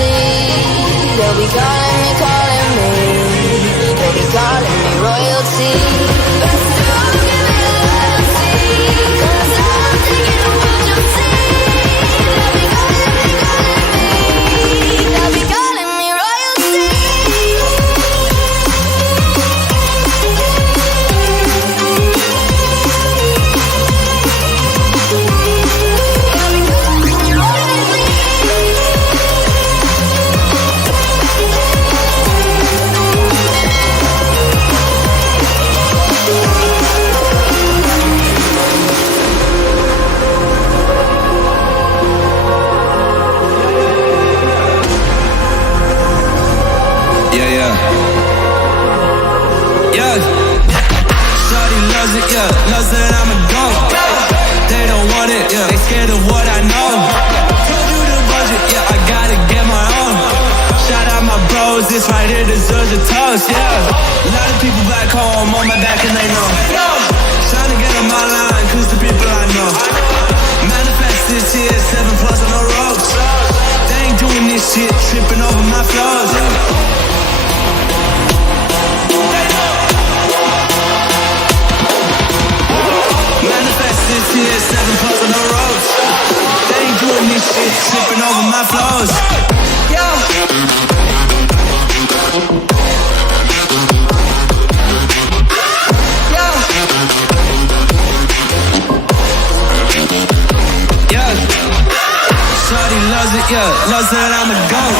royalty. They'll be calling me, calling me. They'll be calling me royalty. But still give me loyalty, 'cause I'm taking the world, you'll see. They'll be calling me, calling me. They'll be calling me royalty. Loves that I'm a goat. They don't want it, they scared of what I know. Told you the budget, I gotta get my own. Shout out my bros, this right here deserves a toast, A lot of people back home on my back and they know. Trying to get on my line, cause the people I know. Manifest this year, 7+ on the ropes. They ain't doing this shit, tripping over my flows. Manifest this year, 7+ on the ropes. They ain't doing this shit, tripping over my flows. Shorty loves it, loves that I'm a goat.